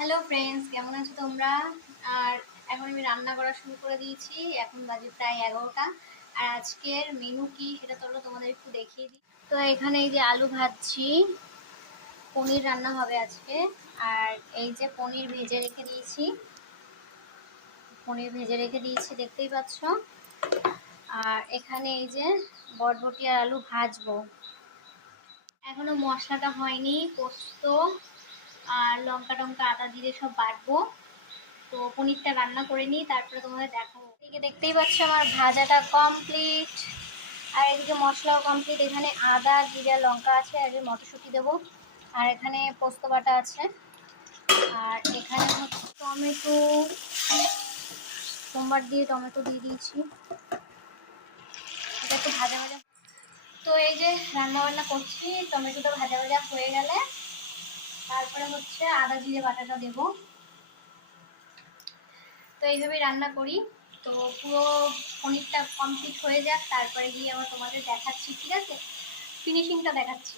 Hello friends, কেমন আছো তোমরা? আর এখন আমি রান্না করা শুরু করে দিয়েছি। এখন বাজে প্রায় 11টা। আর আজকের মেনু কি সেটা চলো তোমাদের একটু দেখিয়ে দিই। তো এখানে এই যে আলু ভাজছি, পনির রান্না হবে আজকে। আর এই যে পনির ভেজে রেখে দিয়েছি দেখতেই পাচ্ছ। আর এখানে এই যে বরবটি আর আলু ভাজবো। এখনো মশলাটা হয়নি, পোস্ত আর লঙ্কা টঙ্কা আদা জিরে সব বাটবো। তো পনিরটা রান্না করে নিই, তারপরে তোমাদের দেখাবো। এদিকে দেখতেই পাচ্ছ আমার ভাজাটা কমপ্লিট, আর এদিকে মশলাও কমপ্লিট। এখানে আদা জিরা লঙ্কা আছে, আর মটরশুঁটি দেবো। আর এখানে পোস্ত বাটা আছে। আর এখানে হচ্ছে টমেটো, সোমবার দিয়ে টমেটো দিয়ে দিয়েছি। এটা একটু ভাজা ভাজা। তো এই যে রান্না বান্না করছি, টমেটোটা ভাজা ভাজা হয়ে গেলে তারপরে হচ্ছে আদা জিরে বাটাটা দেবো। তো এইভাবেই রান্না করি। তো পুরো পনিরটা কমপ্লিট হয়ে যাক, তারপরে গিয়ে আবার তোমাদের দেখাচ্ছি, ঠিক আছে? ফিনিশিংটা দেখাচ্ছি।